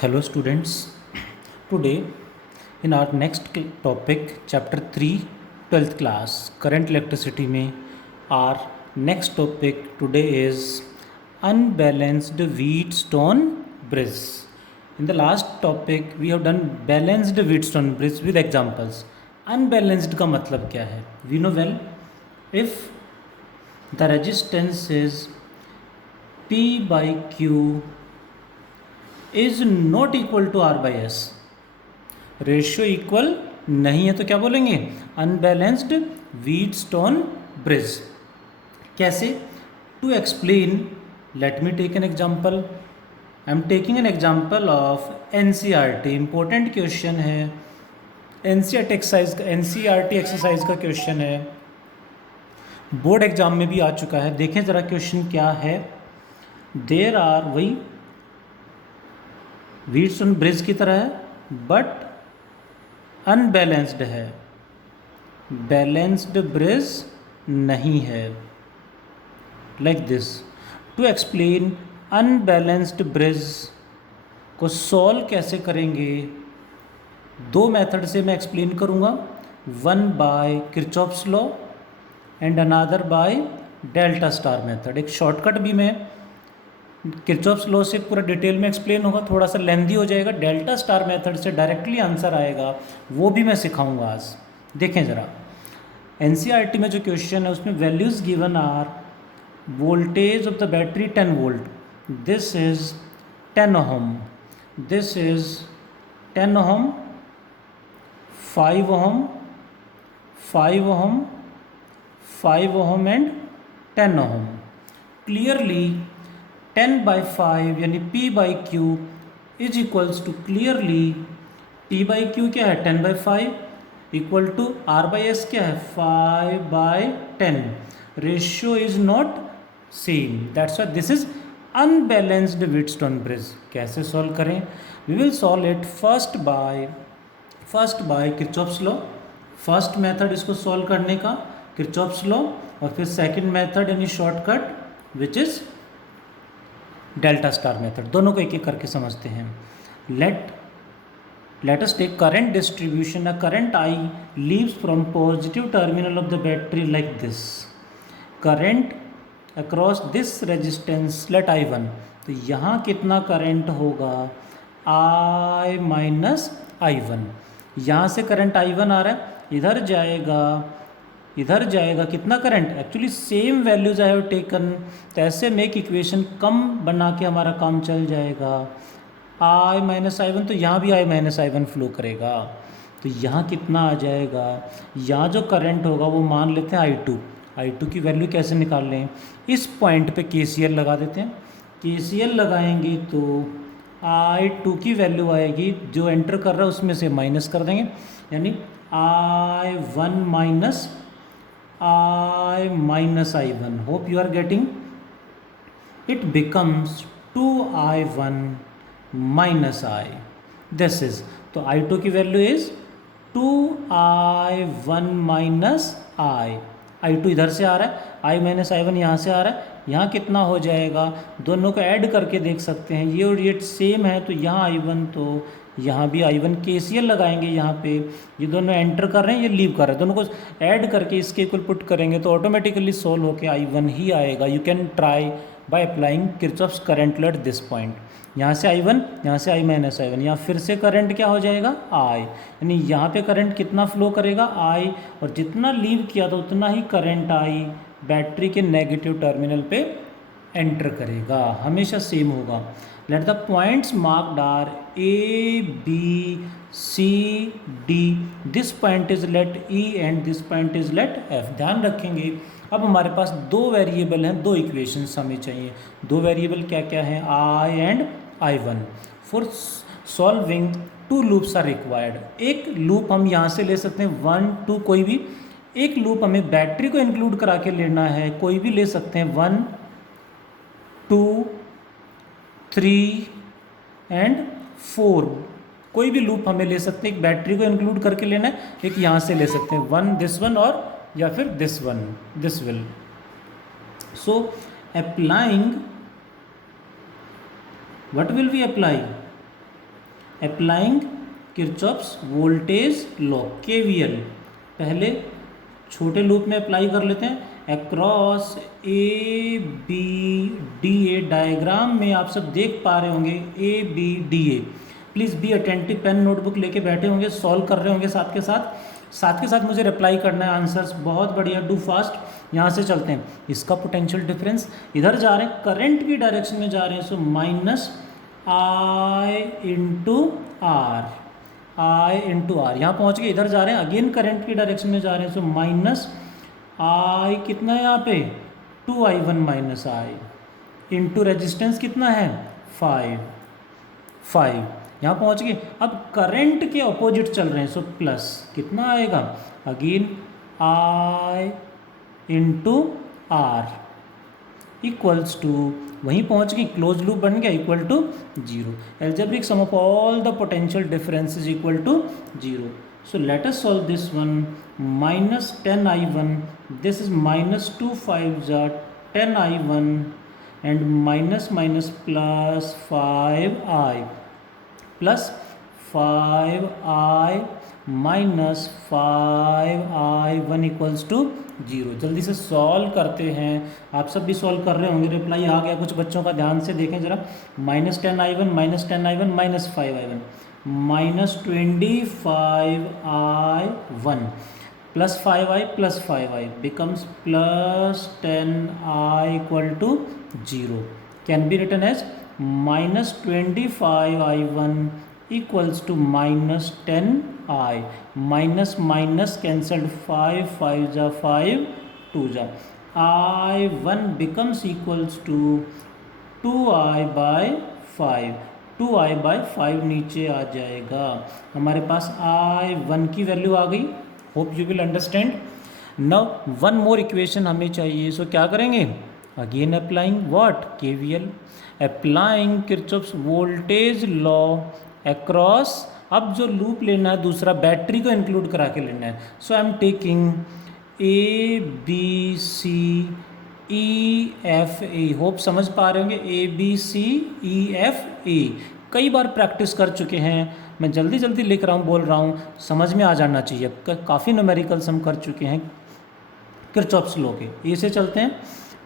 Hello students, today in our next topic chapter 3 12th class current electricity में our next topic today is unbalanced Wheatstone bridge. In the last topic we have done balanced Wheatstone bridge with examples. Unbalanced का मतलब क्या है? We know well, if the resistance is P by Q is not equal to R by S, ratio equal नहीं है तो क्या बोलेंगे? Unbalanced Wheatstone bridge. कैसे? To explain let me take an example. I am taking an example of NCERT. Important question है, NCERT exercise का question है, board exam में भी आ चुका है. देखें ज़रा क्वेश्चन क्या है. देर आर, वही व्हीटस्टोन ब्रिज की तरह है बट अनबैलेंस्ड है, बैलेंस्ड ब्रिज नहीं है. Like this. To explain unbalanced bridge को सॉल्व कैसे करेंगे, दो मेथड से मैं एक्सप्लेन करूँगा. One by Kirchhoff's law and another by delta star method. एक शॉर्टकट भी मैं किरचॉफ्स लॉ से पूरा डिटेल में एक्सप्लेन होगा, थोड़ा सा लेंदी हो जाएगा. डेल्टा स्टार मेथड से डायरेक्टली आंसर आएगा, वो भी मैं सिखाऊंगा आज. देखें ज़रा, एनसीईआरटी में जो क्वेश्चन है उसमें values given are voltage of the battery 10 volt, this is 10 ohm, this is 10 ohm, 5 ohm, 5 ohm, 5 ohm and 10 ohm. Clearly 10 by 5 यानी P by Q is equals to, clearly P by Q क्या है? 10 by 5 equal to R by S क्या है? 5 by 10. Ratio is not same, that's why this is unbalanced Wheatstone bridge. कैसे solve करें? We will solve it first by Kirchhoff's law. First method इसको solve करने का Kirchhoff's law, और फिर second method यानी shortcut which is delta star method. दोनों को एक एक करके समझते हैं. Let us take current distribution. A current I leaves from positive terminal of the battery like this. Current across this resistance let I1. तो यहाँ कितना करंट होगा? I minus I1. यहाँ से करंट I1 आ रहा है, इधर जाएगा कितना current? Actually same values I have taken, तो ऐसे में एक इक्वेशन कम बना के हमारा काम चल जाएगा. I माइनस I1, तो यहाँ भी I माइनस I1 फ्लो करेगा. तो यहाँ कितना आ जाएगा? यहाँ जो करंट होगा वो मान लेते हैं I2 की वैल्यू कैसे निकाल लें? इस पॉइंट पे KCL लगा देते हैं. KCL लगाएंगे तो I2 की वैल्यू आएगी, जो एंटर कर रहा है उसमें से माइनस कर देंगे, यानी I1 minus I1. Hope you are getting. It becomes 2I1 minus I. This is, तो I2 की value is 2I1 minus I. I2 इधर से आ रहा है, I माइनस I1 यहाँ से आ रहा है. यहाँ कितना हो जाएगा? दोनों को ऐड करके देख सकते हैं, ये और ये सेम है, तो यहाँ I1 तो यहाँ भी I1. KCL लगाएंगे यहाँ पे, ये दोनों एंटर कर रहे हैं, ये लीव कर रहे हैं, दोनों को ऐड करके इसके इक्वल पुट करेंगे तो ऑटोमेटिकली सोल्व होके I1 ही आएगा. You can try by applying Kirchhoff's current law at this point. यहाँ से I1, यहाँ से I माइनस I1, यहाँ फिर से करंट क्या हो जाएगा? I. यानी यहाँ पे करंट कितना फ्लो करेगा? I, और जितना लीव किया था उतना ही करंट I बैटरी के नेगेटिव टर्मिनल पे एंटर करेगा, हमेशा सेम होगा. Let the points marked are A, B, C, D. This point is let E and this point is let F. ध्यान रखेंगे, अब हमारे पास दो वेरिएबल हैं, दो इक्वेशंस हमें चाहिए. दो वेरिएबल क्या क्या हैं? I and I1. For solving 2 loops are required. एक लूप हम यहाँ से ले सकते हैं 1, 2 कोई भी. एक लूप हमें बैटरी को इंक्लूड करा के लेना है, कोई भी ले सकते हैं, 1, 2, 3 एंड 4. कोई भी लूप हमें ले सकते हैं, एक बैटरी को इंक्लूड करके लेना है, एक यहाँ से ले सकते हैं, 1 दिस वन और या फिर this one, this will. So applying, what will we apply? Applying Kirchhoff's voltage law KVL। पहले छोटे लूप में अप्लाई कर लेते हैं अक्रॉस ABDA। डायग्राम में आप सब देख पा रहे होंगे ABDA। Please be attentive, pen notebook लेके बैठे होंगे, सॉल्व कर रहे होंगे साथ के साथ मुझे रिप्लाई करना है आंसर्स। बहुत बढ़िया, डू फास्ट। यहाँ से चलते हैं, इसका पोटेंशियल डिफरेंस इधर जा रहे हैं, करंट की डायरेक्शन में जा रहे हैं, so minus I into R, I into R. यहाँ पहुँच के इधर जा रहे हैं, अगेन करंट की डायरेक्शन में जा रहे हैं, सो माइनस आई कितना है यहाँ पे 2I1 माइनस आई इंटू रेजिस्टेंस कितना है 5 यहाँ पहुँच गए। अब करंट के अपोजिट चल रहे हैं, सो प्लस कितना आएगा again I into R equals to, वहीं पहुंच गई, क्लोज लूप बन गया, equal to 0। Algebraic sum of all the potential difference is equal to 0। So let us solve this one. Minus 10I1, this is minus 2 5 10I1 and minus minus plus 5I plus 5I minus 5I1 equals to 0। जल्दी से solve करते हैं, आप सब भी solve कर रहे होंगे, रिप्लाई आ गया कुछ बच्चों का, ध्यान से देखें जरा। Minus 10I1 minus 10I1 minus 5I1 minus 25I1 plus 5I becomes plus 10I equal to 0 can be written as minus 25I1 equals to minus 10I। Minus minus cancelled, 5 5 जा 5 2 जा, I1 becomes equals to 2I by 5। 2I by 5 नीचे आ जाएगा, हमारे पास I1 की value आ गई। Hope you will understand. Now one more equation हमें चाहिए, सो क्या करेंगे again applying what KVL, applying Kirchhoff's voltage law across. अब जो लूप लेना है दूसरा, बैटरी को इंक्लूड करा के लेना है, so I am taking ABCEFA। Hope समझ पा रहे होंगे, ABCEFA कई बार प्रैक्टिस कर चुके हैं, मैं जल्दी जल्दी लिख रहा हूँ, बोल रहा हूँ, समझ में आ जाना चाहिए। काफ़ी न्यूमेरिकल्स हम कर चुके हैं किरचॉफ्स लॉ के। ए से चलते हैं,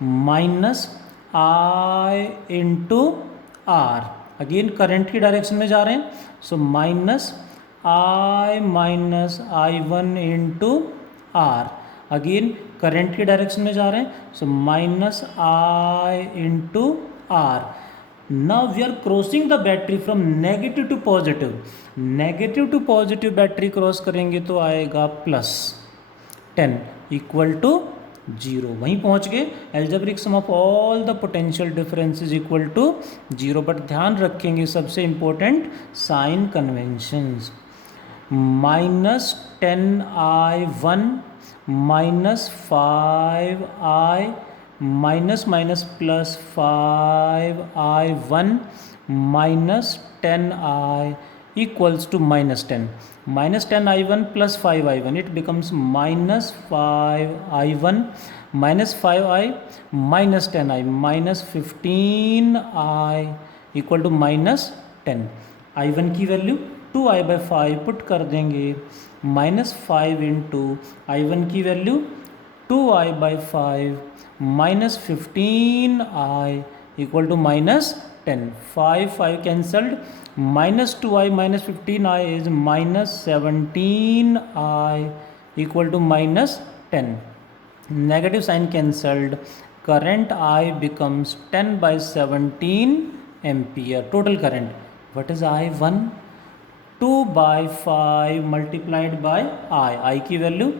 minus I into R, again current की डायरेक्शन में जा रहे हैं, so minus I minus I1 into R, again current की डायरेक्शन में जा रहे हैं, so minus I into R. Now we are crossing the battery from negative to positive. Negative to positive battery cross करेंगे तो आएगा प्लस 10 इक्वल टू 0, वहीं पहुंच गए। Algebraic sum of all the potential difference is equal to 0। But ध्यान रखेंगे सबसे important sign conventions, minus 10I1 minus 5I minus minus plus 5I1 minus 10I equals to minus 10। Minus 10I1 plus 5I1, it becomes minus 5I1 minus 5I minus 10I minus 15I equal to minus 10। I1 की value 2I by 5 put कर देंगे, minus 5 into I1 की value 2I by 5 minus 15I equal to minus 10। 5 cancelled, minus 2I minus 15I is minus 17I equal to minus 10। Negative sign cancelled, current I becomes 10 by 17 ampere. Total current what is I1, 2 by 5 multiplied by I की value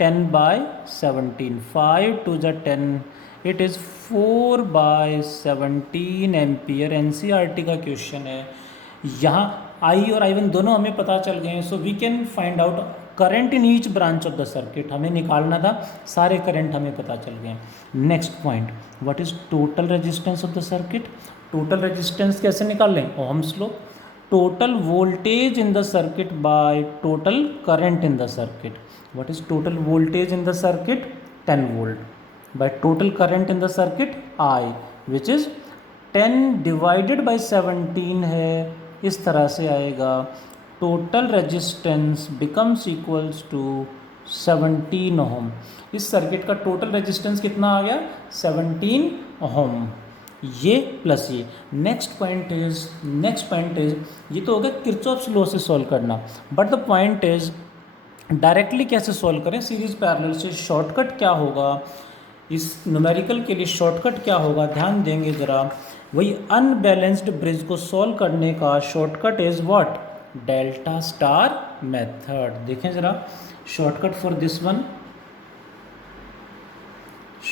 10 by 17, 5 2 जा 10, it is 4 by 17 ampere. NCERT का question है। यहाँ I और I1 दोनों हमें पता चल गए हैं, so we can find out current in each branch of the circuit. हमें निकालना था, सारे करंट हमें पता चल गए। Next point, what is total resistance of the circuit. Total resistance कैसे निकाल लें, Ohm's law. Total voltage in the circuit by total current in the circuit. What is total voltage in the circuit, 10 volt by total current in the circuit I, which is 10 divided by 17 है इस तरह से आएगा, total resistance becomes equals to 17 ohm. इस circuit का total resistance कितना आ गया? 17 ओम। ये प्लस ये। नेक्स्ट पॉइंट इज ये तो हो गया किरचॉफ्स लॉ से सॉल्व करना, but the point is directly कैसे सॉल्व करें सीरीज पैरेलल से। शॉर्टकट क्या होगा इस न्यूमेरिकल के लिए? शॉर्टकट क्या होगा, ध्यान देंगे ज़रा। वही अनबैलेंस्ड ब्रिज को सॉल्व करने का shortcut is what? Delta star method. देखें ज़रा shortcut for this one,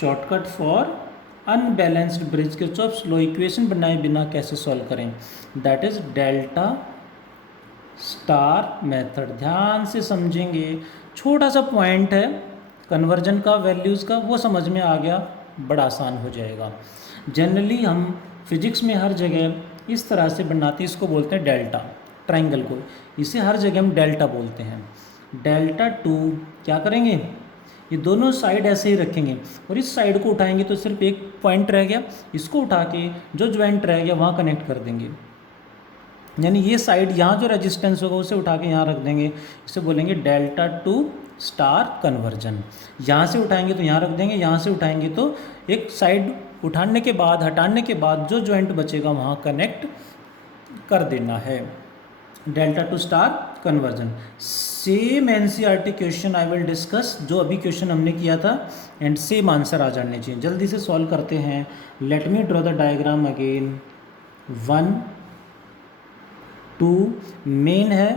shortcut for unbalanced bridge Kirchhoff's law equation बनाए बिना कैसे सॉल्व करें, that is delta star method. ध्यान से समझेंगे, छोटा सा पॉइंट है कन्वर्जन का, वैल्यूज़ का, वो समझ में आ गया, बड़ा आसान हो जाएगा। जनरली हम फिजिक्स में हर जगह इस तरह से बनाते हैं, इसको बोलते हैं डेल्टा, ट्रायंगल को, इसे हर जगह हम डेल्टा बोलते हैं। डेल्टा टू क्या करेंगे, ये दोनों साइड ऐसे ही रखेंगे और इस साइड को उठाएंगे तो सिर्फ एक पॉइंट रह गया, इसको उठा के जो ज्वाइंट रह गया वहाँ कनेक्ट कर देंगे। यानी ये साइड यहाँ जो रेजिस्टेंस होगा उसे उठा के यहाँ रख देंगे, इसे बोलेंगे डेल्टा टू स्टार कन्वर्जन। यहाँ से उठाएंगे तो यहाँ रख देंगे, यहाँ से उठाएंगे तो एक साइड उठाने के बाद, हटाने के बाद जो ज्वाइंट बचेगा वहाँ कनेक्ट कर देना है, delta two star conversion. Same NCERT question I will discuss, जो अभी क्वेश्चन हमने किया था, एंड सेम आंसर आ जाने चाहिए। जल्दी से सॉल्व करते हैं। Let me draw the diagram again. 1 2 main है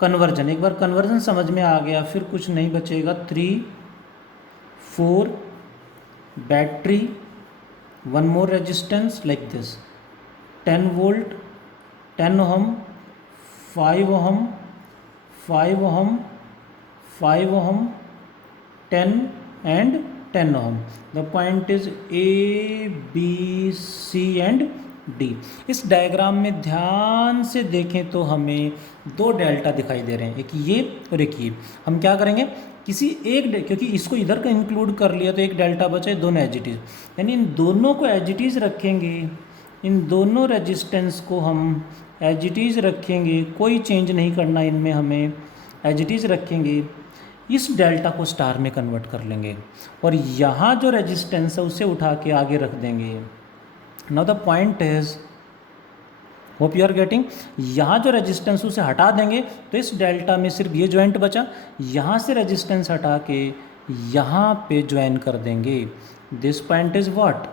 कन्वर्जन, एक बार कन्वर्जन समझ में आ गया फिर कुछ नहीं बचेगा। 3 4 battery, 1 more resistance like this, 10 volt, 10 ohm, 5 ohm, 5 ohm, 5 ohm, 10 and 10 ohm. The point is A B C and D। इस डायग्राम में ध्यान से देखें तो हमें 2 डेल्टा दिखाई दे रहे हैं, एक ये और एक ये। हम क्या करेंगे, किसी एक क्योंकि इसको इधर का इंक्लूड कर लिया तो एक डेल्टा बचा, दोनों एज इट इज, यानी इन दोनों को एज इट इज रखेंगे, इन दोनों रेजिस्टेंस को हम एज इट इज रखेंगे, कोई चेंज नहीं करना इनमें, हमें एज इट इज रखेंगे। इस डेल्टा को स्टार में कन्वर्ट कर लेंगे और यहाँ जो रेजिस्टेंस है उसे उठा के आगे रख देंगे। Now the point is, hope you are getting, यहाँ जो रेजिस्टेंस उसे हटा देंगे तो इस डेल्टा में सिर्फ ये ज्वाइंट बचा, यहाँ से रेजिस्टेंस हटा के यहाँ पे ज्वाइन कर देंगे। This point is what?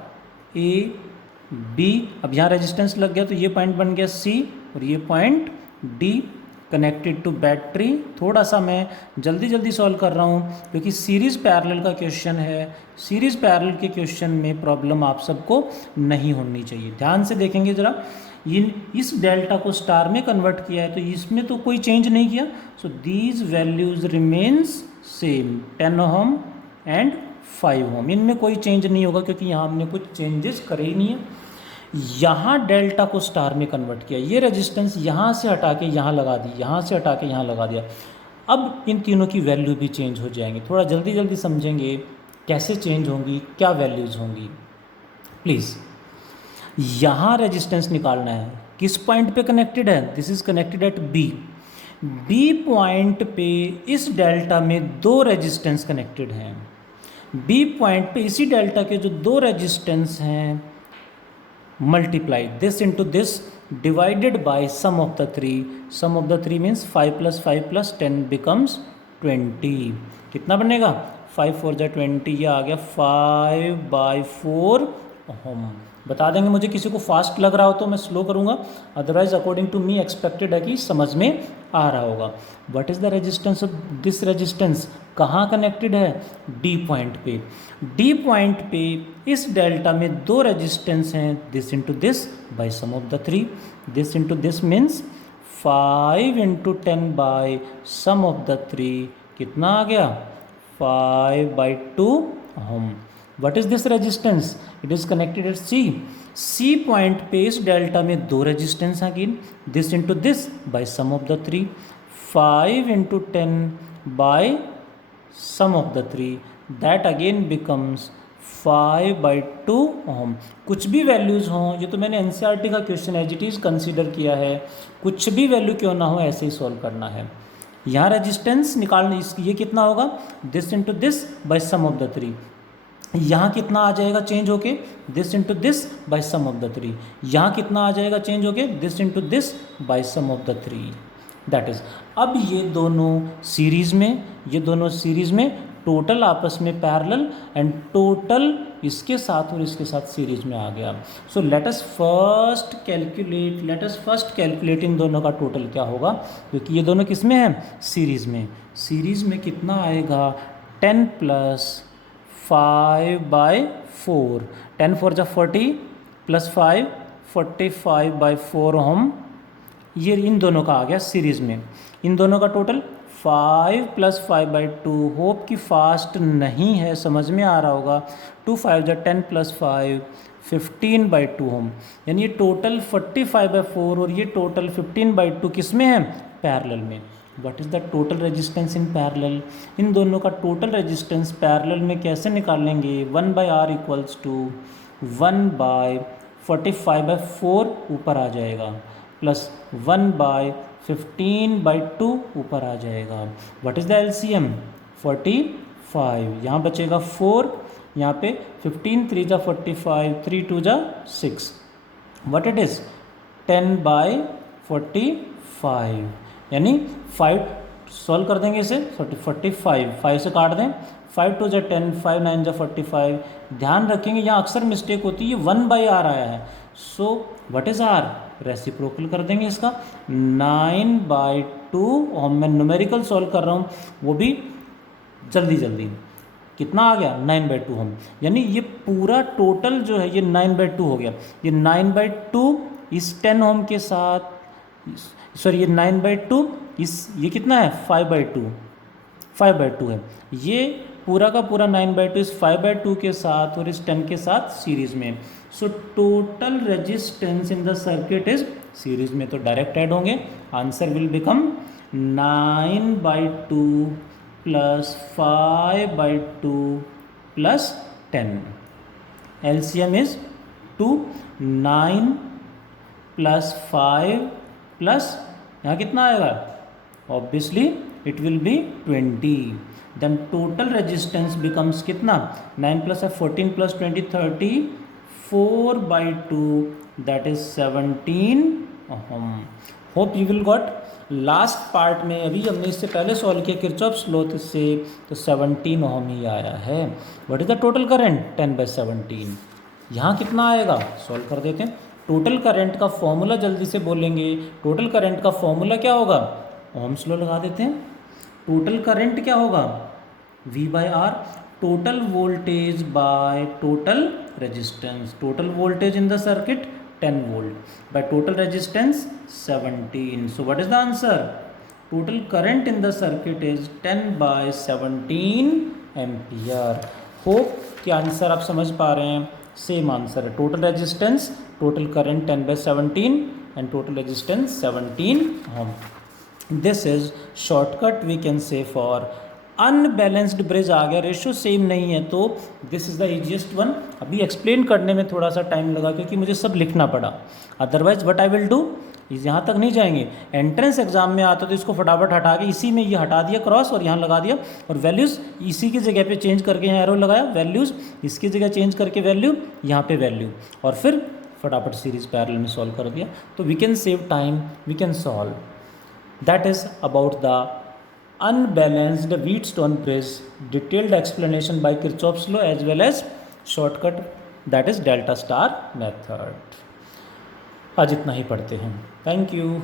A B। अब यहाँ रेजिस्टेंस लग गया तो ये पॉइंट बन गया C और ये point D, connected to battery. थोड़ा सा मैं जल्दी सॉल्व कर रहा हूँ क्योंकि सीरीज़ पैरेलल का क्वेश्चन है, सीरीज़ पैरेलल के क्वेश्चन में प्रॉब्लम आप सबको नहीं होनी चाहिए। ध्यान से देखेंगे ज़रा, इस डेल्टा को स्टार में कन्वर्ट किया है तो इसमें तो कोई चेंज नहीं किया, so these values remains same, 10 ohm and 5 ohm, इनमें कोई चेंज नहीं होगा क्योंकि यहाँ हमने कुछ चेंजेस करे ही नहीं है। यहाँ डेल्टा को स्टार में कन्वर्ट किया, ये रेजिस्टेंस यहाँ से हटा के यहाँ लगा दी, यहाँ से हटा के यहाँ लगा दिया। अब इन तीनों की वैल्यू भी चेंज हो जाएंगी। थोड़ा जल्दी समझेंगे कैसे चेंज होंगी, क्या वैल्यूज़ होंगी। प्लीज़, यहाँ रेजिस्टेंस निकालना है, किस पॉइंट पे कनेक्टेड है? This is connected at B। B point पे इस डेल्टा में 2 रेजिस्टेंस कनेक्टेड हैं। B पॉइंट पे इसी डेल्टा के जो 2 रेजिस्टेंस हैं, multiply this into this divided by sum of the 3। Sum of the 3 means 5 + 5 + 10 becomes 20। कितना बनेगा? 5 4 जा 20, ये आ गया 5/4 ओहम। बता देंगे मुझे, किसी को फास्ट लग रहा हो तो मैं स्लो करूँगा, otherwise according to me expected है कि समझ में आ रहा होगा। What is the resistance of this? Resistance कहाँ कनेक्टेड है? D पॉइंट पे। D पॉइंट पे इस डेल्टा में 2 रेजिस्टेंस हैं, this into this by sum of the 3। This into this means 5 × 10 by sum of the 3, कितना आ गया? 5/2 ohm. What is this resistance? It is connected at C. C point पे इस delta में 2 resistance again, this into this by sum of the 3, 5 × 10 by sum of the 3, that again becomes 5/2 ohm. कुछ भी values हों, ये तो मैंने NCERT का question as it is consider किया है, कुछ भी वैल्यू क्यों ना हो ऐसे ही सॉल्व करना है। यहाँ रेजिस्टेंस निकालने, ये कितना होगा, this into this by sum of the three. यहाँ कितना आ जाएगा चेंज होके, this into this by sum of the three. यहाँ कितना आ जाएगा चेंज होके, this into this by sum of the three. That is, अब ये दोनों सीरीज में टोटल आपस में पैरेलल एंड टोटल इसके साथ और इसके साथ सीरीज में आ गया। सो let us first calculate in दोनों का टोटल क्या होगा, क्योंकि ये दोनों किस में हैं, सीरीज में कितना आएगा, 10 + 5/4, 10 4 = 40 + 5 45/4 ओम। ये इन दोनों का आ गया सीरीज में, इन दोनों का टोटल 5 + 5/2। होप कि फास्ट नहीं है, समझ में आ रहा होगा। 2 5 = 10 + 5 15/2 ओम। यानी ये टोटल 45/4 और ये टोटल 15/2 किस में है, पैरेलल में। What is the total resistance in parallel, इन दोनों का टोटल रेजिस्टेंस पैरेलल में कैसे निकालेंगे, 1/R = 1/45/4 ऊपर आ जाएगा, प्लस 1/15/2 ऊपर आ जाएगा। What is the LCM, 45। यहाँ बचेगा 4, यहाँ पे 15 3 = 45, 3 2 = 6। What it is, 10/45। यानी 5 सॉल्व कर देंगे इसे, 45 5 से काट दें, 5 2 = 10, 5 9 = 45। ध्यान रखेंगे यहाँ अक्सर मिस्टेक होती है, 1/R आया है। So what is R, reciprocal कर देंगे इसका, 9/2 और मैं न्यूमेरिकल सॉल्व कर रहा हूँ वो भी जल्दी। कितना आ गया, 9/2 हम। यानी ये पूरा टोटल जो है ये 9/2 हो गया। ये 9/2 इस 10 ओम के साथ, सॉरी ये 9/2 ये कितना है, 5/2 है। ये पूरा का पूरा 9/2 इस 5/2 के साथ और इस 10 के साथ सीरीज में। So total resistance in the circuit is, series में तो डायरेक्ट ऐड होंगे, answer will become 9/2 + 5/2 + 10। LCM is 2, 9 + 5 + यहाँ कितना आएगा, obviously it will be 20। Then total resistance becomes कितना, 9 + 5 14 + 20 34/2, that is 17 ohm. Hope you will got. Last part में अभी हमने इससे पहले सॉल्व किया किरचॉफ्स लॉ से, तो 17 ओम ही आया है। What is the total current, 10/17। यहाँ कितना आएगा, सॉल्व कर देते हैं। टोटल करंट का फॉर्मूला जल्दी से बोलेंगे, टोटल करंट का फॉर्मूला क्या होगा, ओम्स लॉ लगा देते हैं। टोटल करंट क्या होगा, V/R, total voltage by total resistance. Total voltage in the circuit 10 volt by total resistance 17। So what is the answer, total current in the circuit is 10/17 ampere. Hope कि answer आप समझ पा रहे हैं, same answer है। Total resistance, total current 10/17 and total resistance 17 ohm. This is shortcut we can say for unbalanced bridge. आ गया, ratio same नहीं है तो this is the easiest one. अभी एक्सप्लेन करने में थोड़ा सा टाइम लगा क्योंकि मुझे सब लिखना पड़ा, otherwise what I will do इस, यहाँ तक नहीं जाएंगे। एंट्रेंस एग्जाम में आता तो इसको फटाफट हटा के इसी में ये हटा दिया क्रॉस और यहाँ लगा दिया, और वैल्यूज़ इसी की जगह पे चेंज करके यहाँ एरो लगाया, वैल्यूज़ इसकी जगह चेंज करके वैल्यू यहाँ पे वैल्यू, और फिर फटाफट सीरीज पैरेलल में सॉल्व कर दिया। तो we can save time, we can solve. That is about the unbalanced Wheatstone bridge, detailed explanation by Kirchhoff's law as well as shortcut, that is delta star method। आज इतना ही पढ़ते हैं। Thank you.